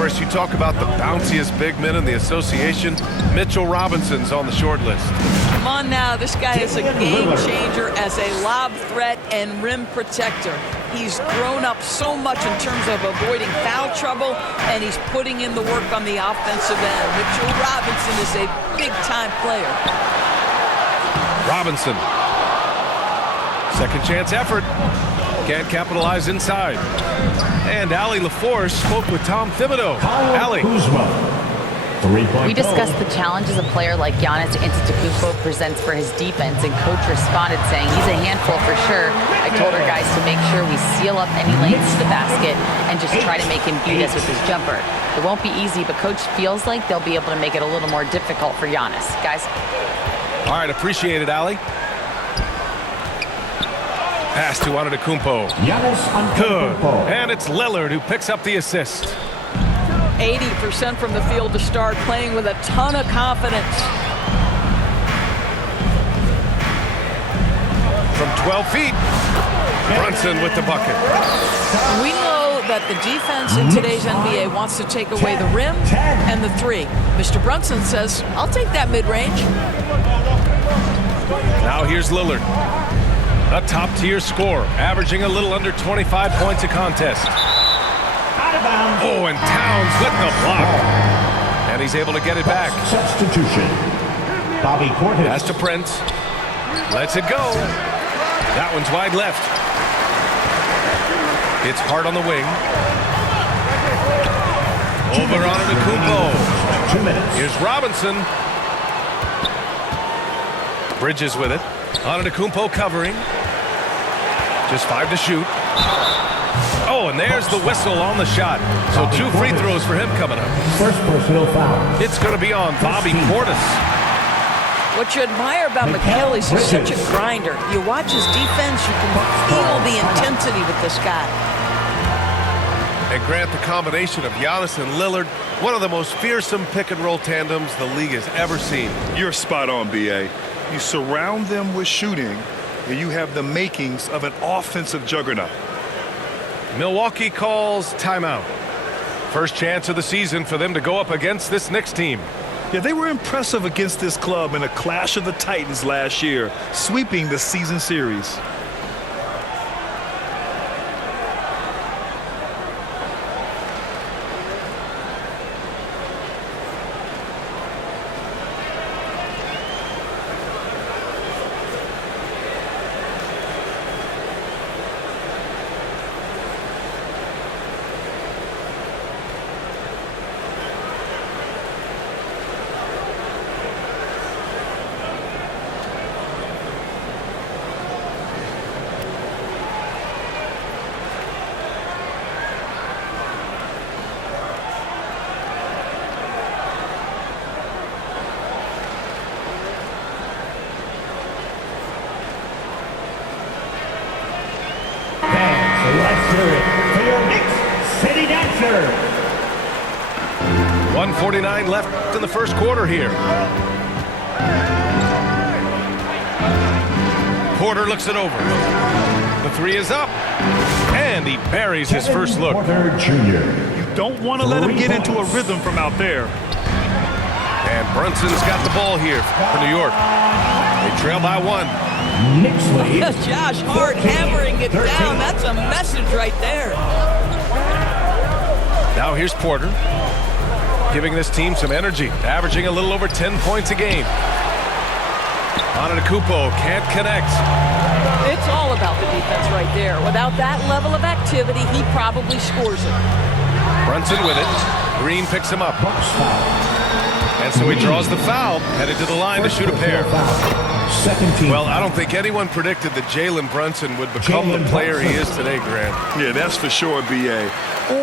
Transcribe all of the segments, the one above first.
Boris, you talk about the bounciest big men in the association. Mitchell Robinson's on the short list. Come on now, this guy is a game changer as a lob threat and rim protector. He's grown up so much in terms of avoiding foul trouble, and he's putting in the work on the offensive end. Mitchell Robinson is a big-time player. Robinson. Second chance effort. Can't capitalize inside. And Allie LaForce spoke with Tom Thibodeau. Allie. We discussed the challenges a player like Giannis Antetokounmpo presents for his defense, and coach responded saying he's a handful for sure. I told our guys to make sure we seal up any lanes to the basket and just try to make him beat us with his jumper. It won't be easy, but coach feels like they'll be able to make it a little more difficult for Giannis. Guys. All right, appreciate it, Allie. Pass to Antetokounmpo. Good. And it's Lillard who picks up the assist. 80% from the field to start, playing with a ton of confidence. From 12 feet, Brunson with the bucket. We know that the defense in today's NBA wants to take away the rim and the three. Mr. Brunson says, I'll take that mid-range. Now here's Lillard. A top-tier scorer, averaging a little under 25 points a contest. Oh, and Towns with the block. And he's able to get it back. Substitution. Bobby Portis. Pass to Prince. Lets it go. That one's wide left. It's hard on the wing. Over on Antetokounmpo. 2 minutes. Here's Robinson. Bridges with it. Antetokounmpo covering. Just 5 to shoot. Oh, and there's the whistle on the shot. So 2 free throws for him coming up. First personal foul. It's going to be on Bobby Portis. What you admire about McHale is he's such a grinder. You watch his defense, you can feel the intensity with this guy. And Grant, the combination of Giannis and Lillard, one of the most fearsome pick-and-roll tandems the league has ever seen. You're spot on, B.A. You surround them with shooting, and you have the makings of an offensive juggernaut. Milwaukee calls timeout. First chance of the season for them to go up against this Knicks team. Yeah, they were impressive against this club in a clash of the Titans last year, sweeping the season series. Let's hear it for your Knicks City Dancer. 1:49 left in the first quarter here. Porter looks it over. The three is up. And he buries his first look. Porter Jr. You don't want to let him get into a rhythm from out there. And Brunson's got the ball here for New York. They trail by 1. Knicks lead. Josh Hart hammering it down. That's a message right there. Now here's Porter, giving this team some energy, averaging a little over 10 points a game. Antetokounmpo can't connect. It's all about the defense right there. Without that level of activity, he probably scores it. Brunson with it. Green picks him up. And so he draws the foul, headed to the line to shoot a pair. Second team. Well, I don't think anyone predicted that Jalen Brunson would become the player he is today, Grant. Yeah, that's for sure, B.A.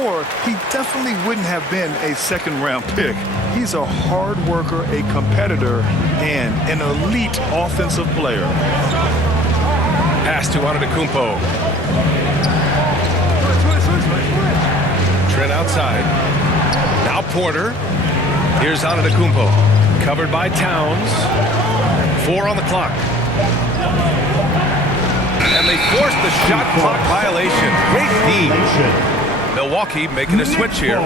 Or he definitely wouldn't have been a second-round pick. He's a hard worker, a competitor, and an elite offensive player. Pass to Antetokounmpo. Trent outside. Now Porter. Here's Antetokounmpo. Covered by Towns. 4 on the clock. And they forced the shot clock violation. Great D. Milwaukee making a switch here.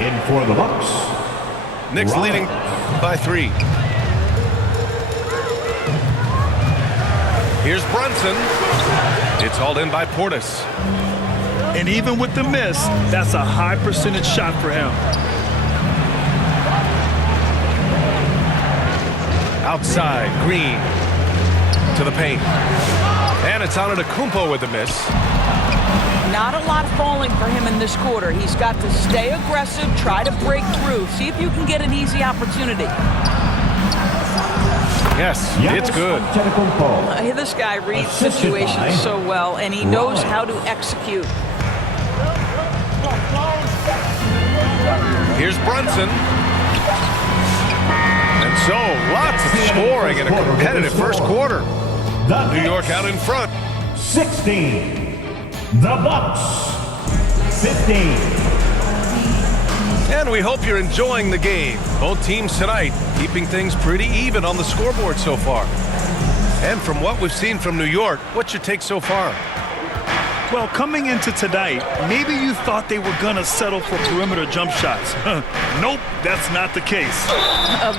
In for the Bucks. Knicks leading by 3. Here's Brunson. It's hauled in by Portis. And even with the miss, that's a high percentage shot for him. Outside, Green to the paint. And it's Antetokounmpo with the miss. Not a lot falling for him in this quarter. He's got to stay aggressive, try to break through. See if you can get an easy opportunity. Yes, it's good. This guy reads situations so well, and he knows how to execute. Here's Brunson. And so, lots of scoring in a competitive first quarter. New York out in front. 16. The Bucks. 15. And we hope you're enjoying the game. Both teams tonight keeping things pretty even on the scoreboard so far. And from what we've seen from New York, what's your take so far? Well, coming into tonight, maybe you thought they were going to settle for perimeter jump shots. Nope, that's not the case.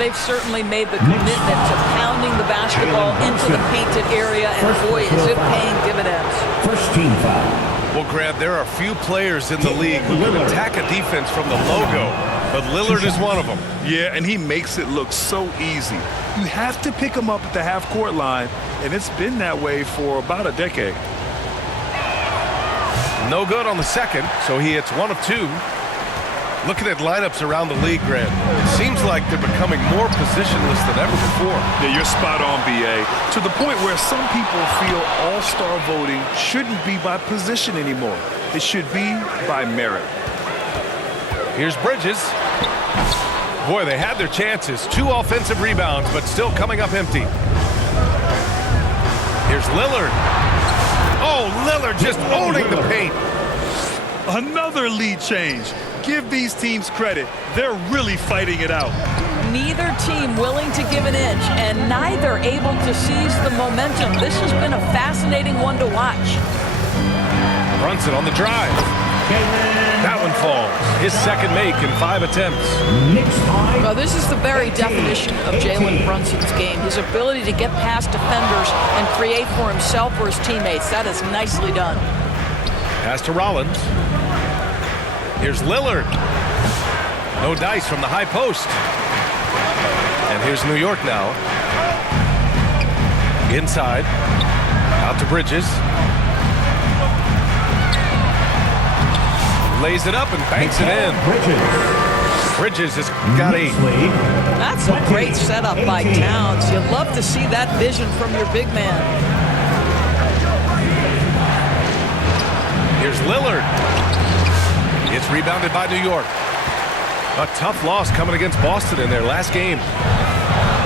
They've certainly made the commitment to pounding the basketball into the painted area, and boy, is it paying dividends. First team foul. Well, Grant, there are few players in the league who can attack a defense from the logo, but Lillard is one of them. Yeah, and he makes it look so easy. You have to pick him up at the half-court line, and it's been that way for about a decade. No good on the second, so he hits 1 of 2. Looking at lineups around the league, Grant, it seems like they're becoming more positionless than ever before. Yeah, you're spot on, B.A. To the point where some people feel all-star voting shouldn't be by position anymore. It should be by merit. Here's Bridges. Boy, they had their chances. 2 offensive rebounds, but still coming up empty. Here's Lillard. Oh, Lillard just owning the paint. Another lead change. Give these teams credit. They're really fighting it out. Neither team willing to give an inch, and neither able to seize the momentum. This has been a fascinating one to watch. Brunson on the drive. That one falls. His second make in 5 attempts. Well, this is the very definition of Jalen Brunson's game. His ability to get past defenders and create for himself or his teammates. That is nicely done. Pass to Rollins. Here's Lillard. No dice from the high post. And here's New York now. Inside. Out to Bridges. Lays it up and banks it in. Bridges has got 8. That's a great setup by Towns. You love to see that vision from your big man. Here's Lillard. It's rebounded by New York. A tough loss coming against Boston in their last game.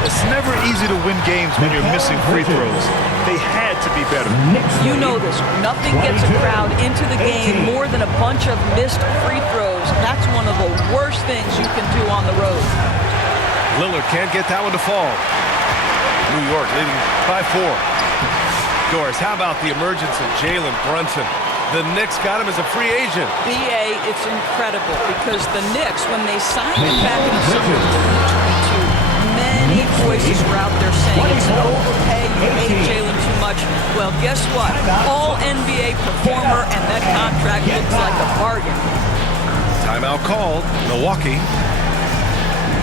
It's never easy to win games when you're missing free throws. They had to be better. You know this. Nothing gets a crowd into the game more than a bunch of missed free throws. That's one of the worst things you can do on the road. Lillard can't get that one to fall. New York leading by 4. Doris, how about the emergence of Jalen Brunson? The Knicks got him as a free agent. B.A., it's incredible because the Knicks, when they signed him back in the summer of 2022, many voices were out there saying it's an overpay, you paid Jalen too much. Well, guess what? All NBA performer, and that contract looks like a bargain. Timeout called. Milwaukee.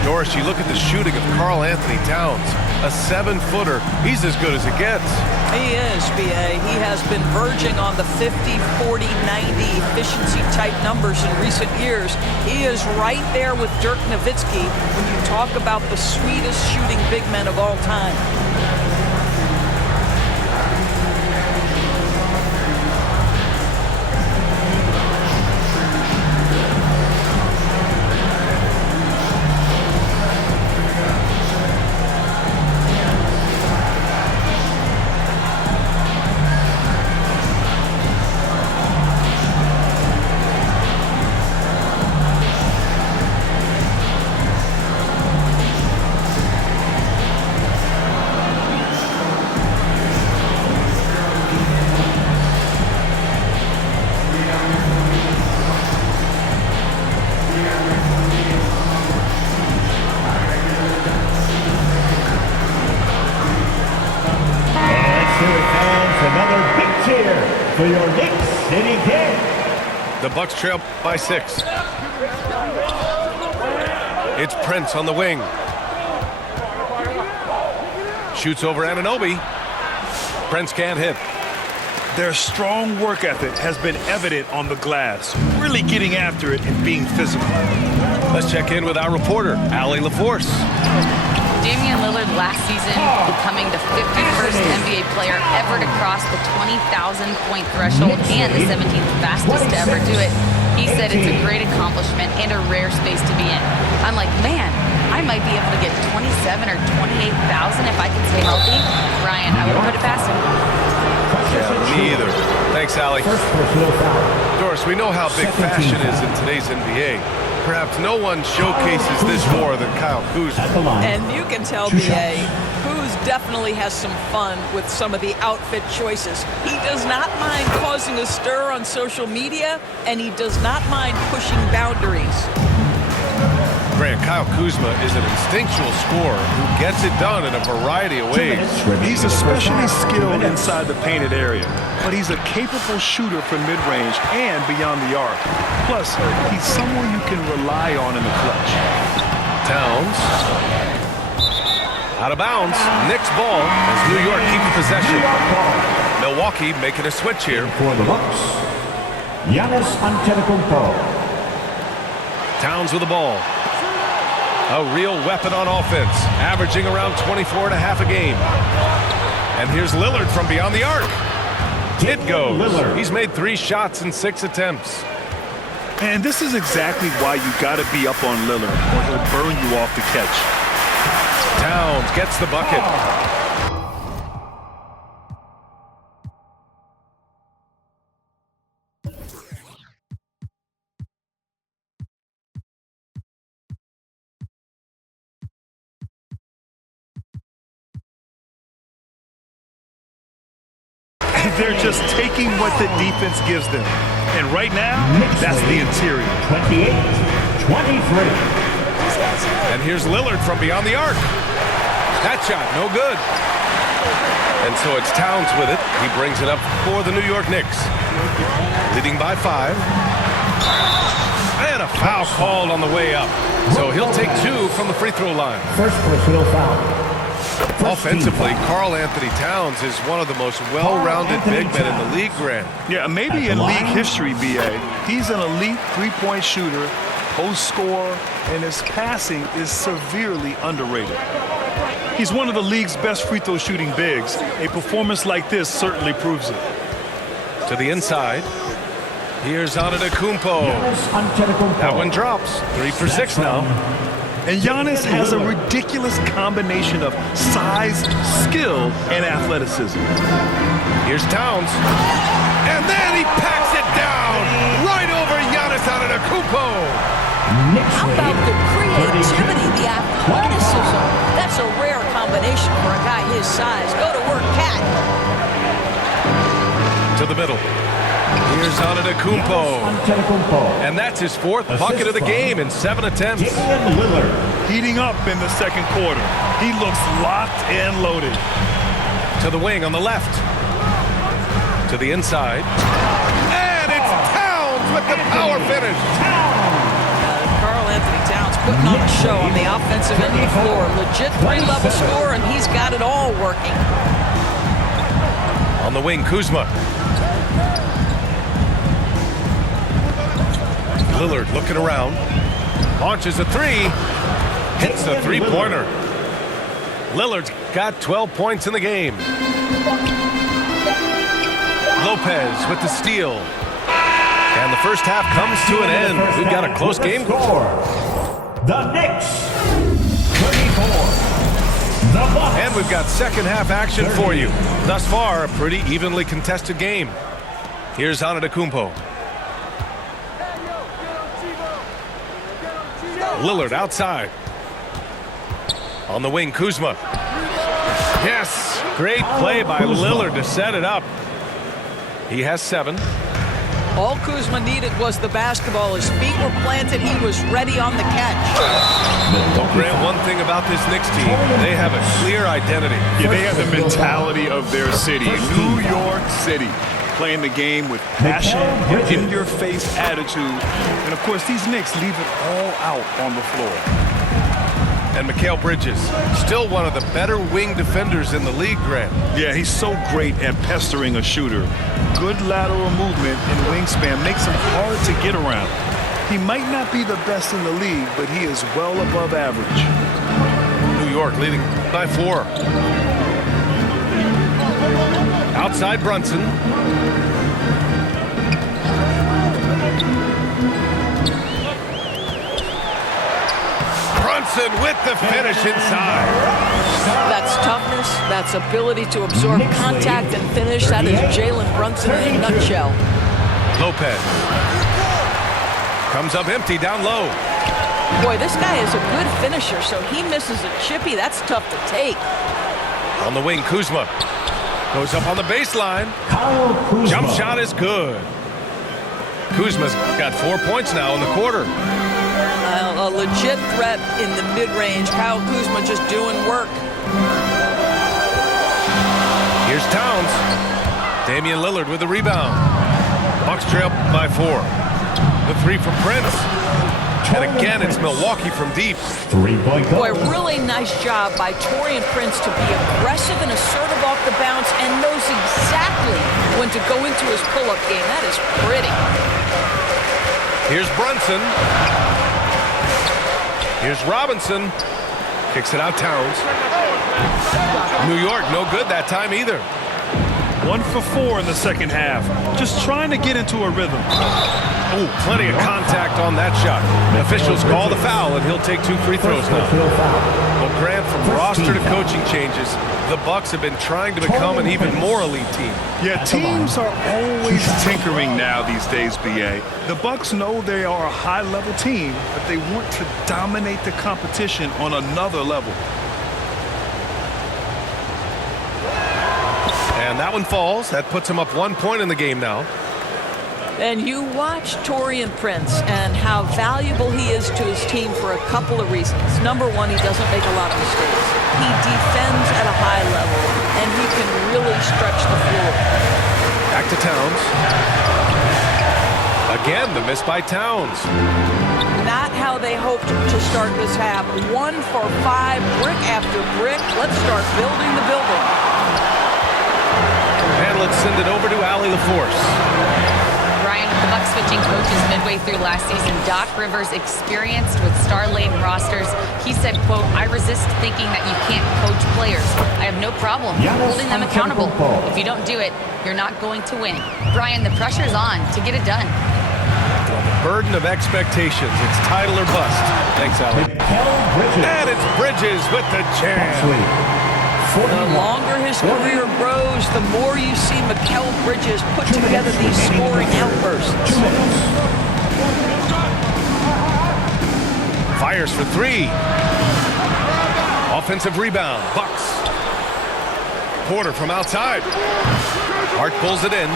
Doris, you look at the shooting of Karl Anthony Towns. A 7-footer. He's as good as it gets. He is, B.A. He has been verging on the 50, 40, 90 efficiency type numbers in recent years. He is right there with Dirk Nowitzki when you talk about the sweetest shooting big men of all time. Fans, another big cheer for your Knicks City Kings. The Bucks trail by 6. It's Prince on the wing. Shoots over Anunoby. Prince can't hit. Their strong work ethic has been evident on the glass, really getting after it and being physical. Let's check in with our reporter, Allie LaForce. Damian Lillard last season becoming the 51st NBA player ever to cross the 20,000-point threshold and the 17th fastest to ever do it. He said it's a great accomplishment and a rare space to be in. I'm like, man, I might be able to get 27 or 28,000 if I can stay healthy. Ryan, I wouldn't put it past him. Yeah, me either. Thanks, Allie. Doris, we know how big fashion is in today's NBA. Perhaps no one showcases this more than Kyle Kuzma. And you can tell, B.A., Kuz definitely has some fun with some of the outfit choices. He does not mind causing a stir on social media, and he does not mind pushing boundaries. Grant, Kyle Kuzma is an instinctual scorer who gets it done in a variety of ways. He's especially skilled inside the painted area, but he's a capable shooter from mid-range and beyond the arc. Plus, he's someone you can rely on in the clutch. Towns. Out of bounds. Knicks ball as New York keeps possession. Milwaukee making a switch here. For the Bucks, Giannis Antetokounmpo. Towns with the ball. A real weapon on offense, averaging around 24.5 a game. And here's Lillard from beyond the arc. It goes. He's made 3 shots in 6 attempts. And this is exactly why you got to be up on Lillard, or he'll burn you off the catch. Towns gets the bucket. They're just taking what the defense gives them. And right now, that's the interior. 28-23. And here's Lillard from beyond the arc. That shot, no good. And so it's Towns with it. He brings it up for the New York Knicks. Leading by 5. And a foul called on the way up. So he'll take 2 from the free throw line. First personal foul. Offensively, Karl Anthony Towns is one of the most well-rounded big men in the league, Grant. Yeah, maybe in league history, B.A. He's an elite three-point shooter, post scorer, and his passing is severely underrated. He's one of the league's best free throw shooting bigs. A performance like this certainly proves it. To the inside. Here's Antetokounmpo. That one drops. 3 for 6 now. And Giannis has a ridiculous combination of size, skill, and athleticism. Here's Towns. And then he packs it down right over Giannis Antetokounmpo. How about the creativity, the athleticism? That's a rare combination for a guy his size. Go to work, Cat. To the middle. Here's Antetokounmpo. And that's his 4th bucket of the game in 7 attempts. Heating up in the second quarter. He looks locked and loaded. To the wing on the left. To the inside. And it's Towns with the power finish. Karl Anthony Towns putting on a show on the offensive end of the floor. Legit 3-level score, and he's got it all working. On the wing, Kuzma. Lillard looking around. Launches a 3. Hits a 3-pointer. Lillard's got 12 points in the game. Lopez with the steal. And the first half comes to an end. We've got a close game. The Knicks, 34. The Bucks. And we've got second half action for you. Thus far, a pretty evenly contested game. Here's Antetokounmpo. Lillard outside. On the wing, Kuzma. Yes, great play by Lillard to set it up. He has 7. All Kuzma needed was the basketball. His feet were planted. He was ready on the catch. Well, Grant, one thing about this Knicks team, they have a clear identity. Yeah, they have the mentality of their city, New York City. Playing the game with passion and in-your-face attitude. And, of course, these Knicks leave it all out on the floor. And Mikal Bridges, still one of the better wing defenders in the league, Grant. Yeah, he's so great at pestering a shooter. Good lateral movement and wingspan makes him hard to get around. He might not be the best in the league, but he is well above average. New York leading by 4. Outside Brunson. Brunson with the finish inside. That's toughness. That's ability to absorb contact and finish. That is Jalen Brunson in a nutshell. Lopez. Comes up empty down low. Boy, this guy is a good finisher, so he misses a chippy. That's tough to take. On the wing, Kuzma. Goes up on the baseline. Jump shot is good. Kuzma's got 4 points now in the quarter. A legit threat in the mid-range. Kyle Kuzma just doing work. Here's Towns. Damian Lillard with the rebound. Bucks trail by 4. The 3 from Prince. And again, it's Milwaukee from deep. 3-point goal. Boy, really nice job by Taurean Prince to be aggressive and assertive off the bounce and knows exactly when to go into his pull-up game. That is pretty. Here's Brunson. Here's Robinson. Kicks it out, Towns. New York, no good that time either. 1 for 4 in the second half. Just trying to get into a rhythm. Oh, plenty of contact on that shot. Officials call the foul, and he'll take 2 free throws now. Well, Grant, from roster to coaching changes, the Bucks have been trying to become an even more elite team. Yeah, teams are always tinkering now these days, B.A. The Bucks know they are a high-level team, but they want to dominate the competition on another level. And that one falls. That puts him up 1 point in the game now. And you watch Taurean Prince and how valuable he is to his team for a couple of reasons. Number one, he doesn't make a lot of mistakes. He defends at a high level, and he can really stretch the floor. Back to Towns. Again, the miss by Towns. Not how they hoped to start this half. 1 for 5, brick after brick. Let's start building the building. And let's send it over to Allie LaForce. Brian, with the Bucks switching coaches midway through last season, Doc Rivers, experienced with star-laden rosters, he said, quote, "I resist thinking that you can't coach players. I have no problem holding them accountable. If you don't do it, you're not going to win." Brian, the pressure's on to get it done. Burden of expectations. It's title or bust. Thanks, Allie. And it's Bridges with the jam. The longer his career grows, the more you see Mikal Bridges put together these scoring outbursts. Fires for 3. Offensive rebound. Bucks. Porter from outside. Hart pulls it in.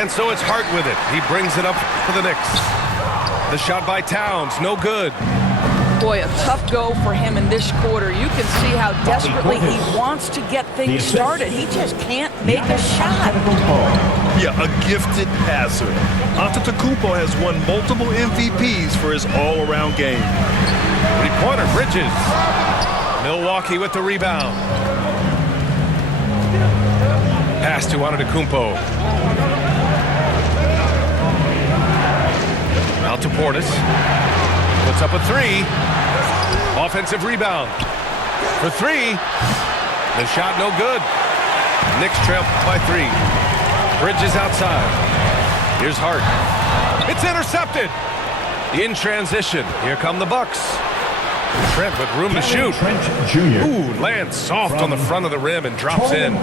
And so it's Hart with it. He brings it up for the Knicks. The shot by Towns, no good. Boy, a tough go for him in this quarter. You can see how desperately he wants to get things started. He just can't make a shot. Yeah, a gifted passer. Antetokounmpo has won multiple MVPs for his all-around game. 3-pointer, Bridges. Milwaukee with the rebound. Pass to Antetokounmpo. Out to Portis. Puts up a 3. Offensive rebound. For 3. The shot no good. Knicks trail by 3. Bridges outside. Here's Hart. It's intercepted. In transition. Here come the Bucks. Trent with room to shoot. Ooh, lands soft on the front of the rim and drops in.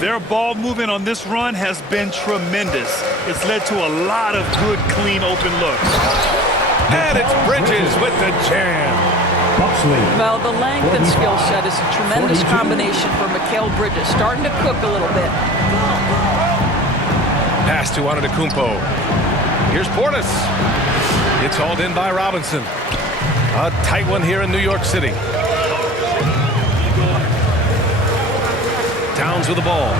Their ball movement on this run has been tremendous. It's led to a lot of good, clean, open looks. And it's Bridges with the jam. Well, the length and skill set is a tremendous combination for Mikal Bridges. Starting to cook a little bit. Pass to Antetokounmpo. Here's Portis. It's hauled in by Robinson. A tight one here in New York City. Towns with the ball.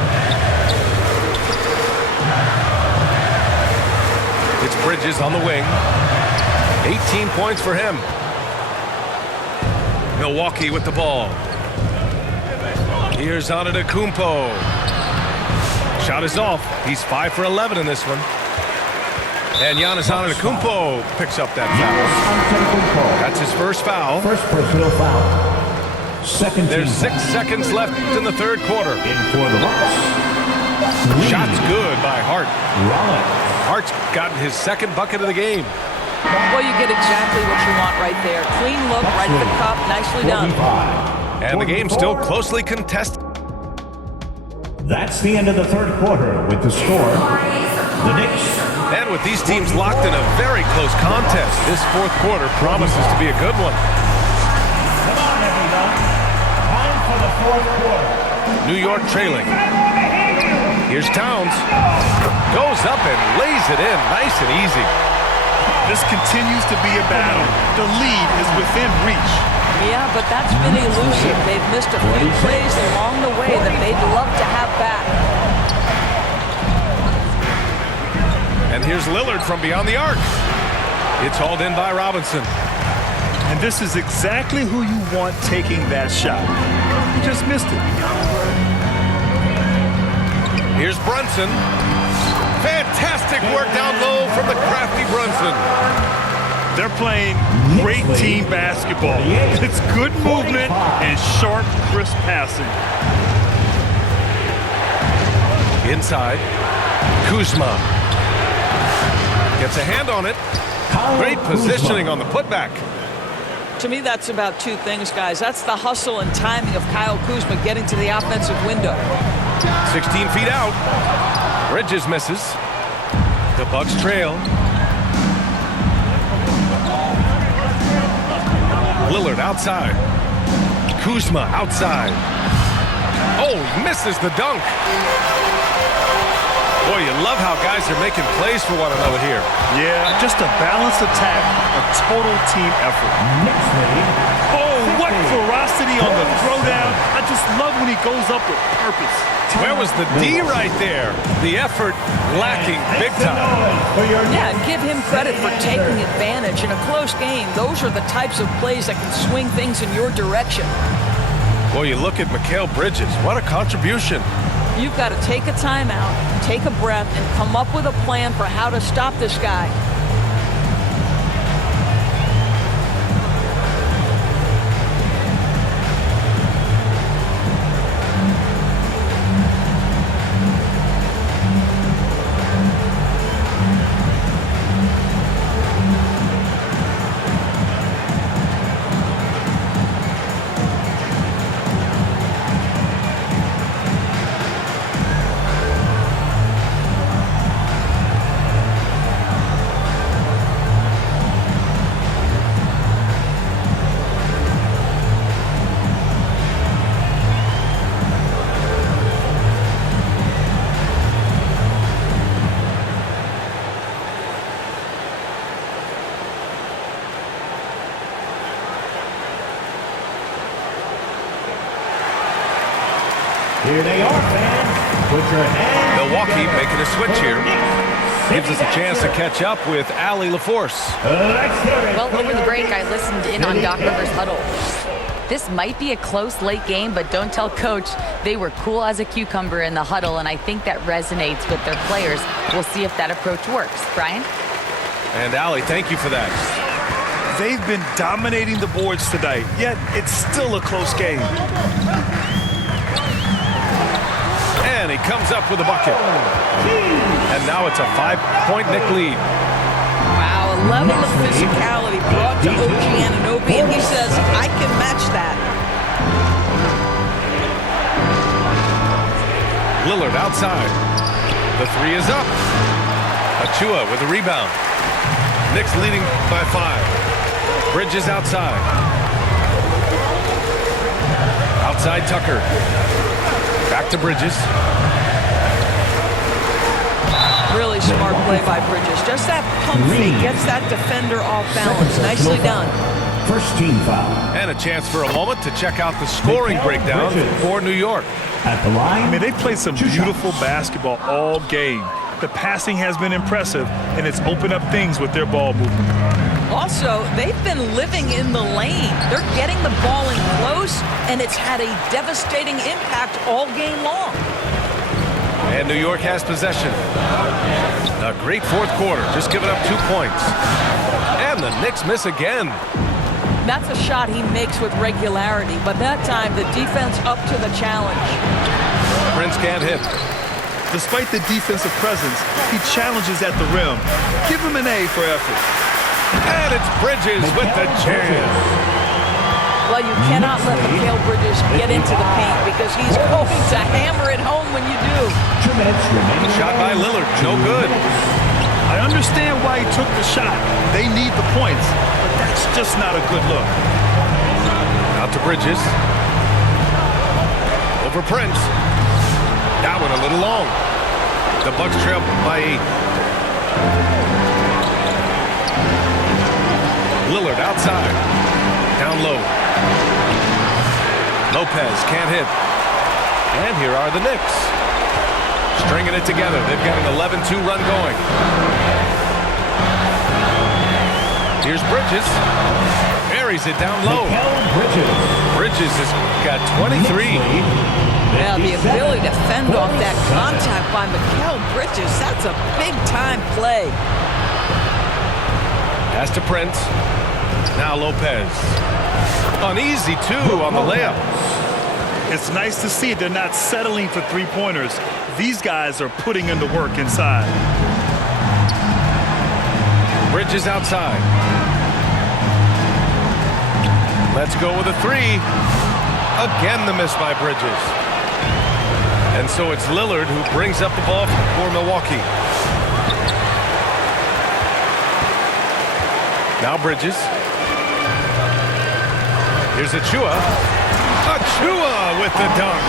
It's Bridges on the wing. 18 points for him. Milwaukee with the ball. Here's Antetokounmpo. Shot is off. He's 5 for 11 in this one. And Giannis Antetokounmpo picks up that foul. That's his first foul. First personal foul. Second. There's 6 seconds left in the third quarter. In for the Bucks. Shot's good by Hart. Rollins. Hart's gotten his second bucket of the game. Well, you get exactly what you want right there. Clean look, right at the cup, nicely done. And the game's still closely contested. That's the end of the third quarter with the score. The Knicks. And with these teams locked in a very close contest, this fourth quarter promises to be a good one. Come on, everyone. Time for the fourth quarter. New York trailing. Here's Towns. Goes up and lays it in nice and easy. This continues to be a battle. The lead is within reach. Yeah, but that's been elusive. They've missed a few plays along the way that they'd love to have back. And here's Lillard from beyond the arc. It's hauled in by Robinson. And this is exactly who you want taking that shot. You just missed it. Here's Brunson. Fantastic work down low from the crafty Brunson. They're playing great team basketball. It's good movement and sharp, crisp passing. Inside. Kuzma. Gets a hand on it. Great positioning on the putback. To me, that's about two things, guys. That's the hustle and timing of Kyle Kuzma getting to the offensive window. 16 feet out. Bridges misses. The Bucks trail. Lillard outside. Kuzma outside. Oh, misses the dunk. Boy, you love how guys are making plays for one another here. Yeah, just a balanced attack, a total team effort. Oh, what ferocity on the throwdown. I just love when he goes up with purpose. Where was the D right there? The effort lacking big time. Yeah, and give him credit for taking advantage in a close game. Those are the types of plays that can swing things in your direction. Boy, you look at Mikal Bridges. What a contribution. You've got to take a timeout, take a breath, and come up with a plan for how to stop this guy. Here they are, fans. Put your hands Milwaukee together. making a switch here. Gives us a chance to catch up with Allie LaForce. Let's hear it. Well, over the break, I listened in on Doc Rivers' huddle. This might be a close late game, but don't tell Coach. They were cool as a cucumber in the huddle, and I think that resonates with their players. We'll see if that approach works. Brian? And Allie, thank you for that. They've been dominating the boards tonight, yet it's still a close game. And he comes up with a bucket. And now it's a 5-point Knick lead. Wow, a level of physicality brought to OG Anunoby, and he says, I can match that. Lillard outside. The three is up. Achua with a rebound. Knicks leading by 5. Bridges outside. Outside Tucker. Back to Bridges. Really smart play by Bridges. Just that pump fake gets that defender off balance. Nicely done. First team foul. And a chance for a moment to check out the scoring breakdown for New York. At the line, I mean, they played some beautiful basketball all game. The passing has been impressive, and it's opened up things with their ball movement. Also, they've been living in the lane. They're getting the ball in close, and it's had a devastating impact all game long. And New York has possession. A great fourth quarter, just giving up 2 points. And the Knicks miss again. That's a shot he makes with regularity, but that time the defense up to the challenge. Prince can't hit. Despite the defensive presence, he challenges at the rim. Give him an A for effort. And it's Bridges with the jam. Well, you cannot let Mikal Bridges get into the paint because he's going to hammer it home when you do. 2 minutes remaining. Shot by Lillard, no good. I understand why he took the shot. They need the points, but that's just not a good look. Out to Bridges. Over Prince. That one a little long. The Bucks trail by 8. Lillard outside. Down low. Lopez can't hit. And here are the Knicks. Stringing it together. They've got an 11-2 run going. Here's Bridges. Buries it down low. Bridges has got 23. Yeah, the ability to fend off that contact by Mikal Bridges, that's a big-time play. Pass to Prince. Now Lopez. Uneasy, too, on the layup. It's nice to see they're not settling for three-pointers. These guys are putting in the work inside. Bridges outside. Let's go with a 3. Again, the miss by Bridges. And so it's Lillard who brings up the ball for Milwaukee. Now Bridges. Here's Achua. Achua with the dunk.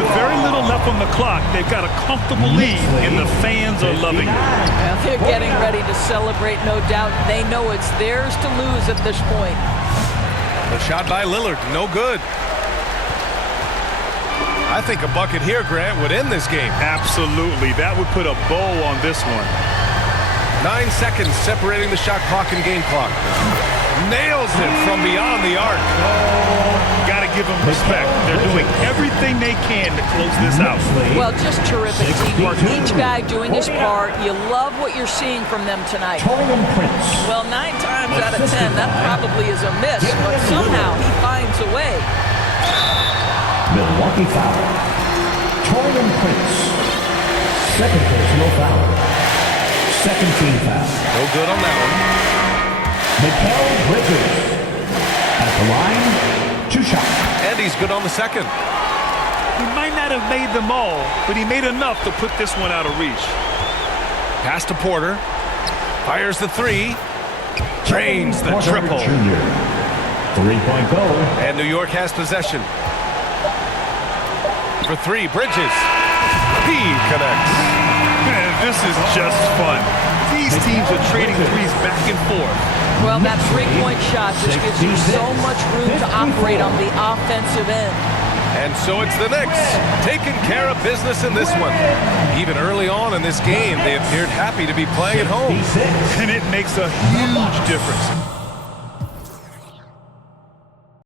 With very little left on the clock, they've got a comfortable lead, and the fans are loving it. Well, they're getting ready to celebrate, no doubt. They know it's theirs to lose at this point. The shot by Lillard, no good. I think a bucket here, Grant, would end this game. Absolutely. That would put a bow on this one. 9 seconds separating the shot clock and game clock. Nails it from beyond the arc. Got to give them respect. They're doing everything they can to close this out. Well, just terrific teamwork. Each guy doing his part. You love what you're seeing from them tonight. Well, 9 times out of 10, that probably is a miss, but somehow he finds a way. Milwaukee foul. Torian Prince. Second personal foul. Second team foul. No good on that one. Mikal Bridges. At the line, 2 shots. And he's good on the second. He might not have made them all, but he made enough to put this one out of reach. Pass to Porter. Fires the 3. Drains the Porter triple. Jr. 3-point goal. And New York has possession. For 3, Bridges. He connects. Man, this is just fun. These teams are trading threes back and forth. Well, that three-point shot just gives you so much room to operate on the offensive end. And so it's the Knicks taking care of business in this one. Even early on in this game, they appeared happy to be playing at home. And it makes a huge difference.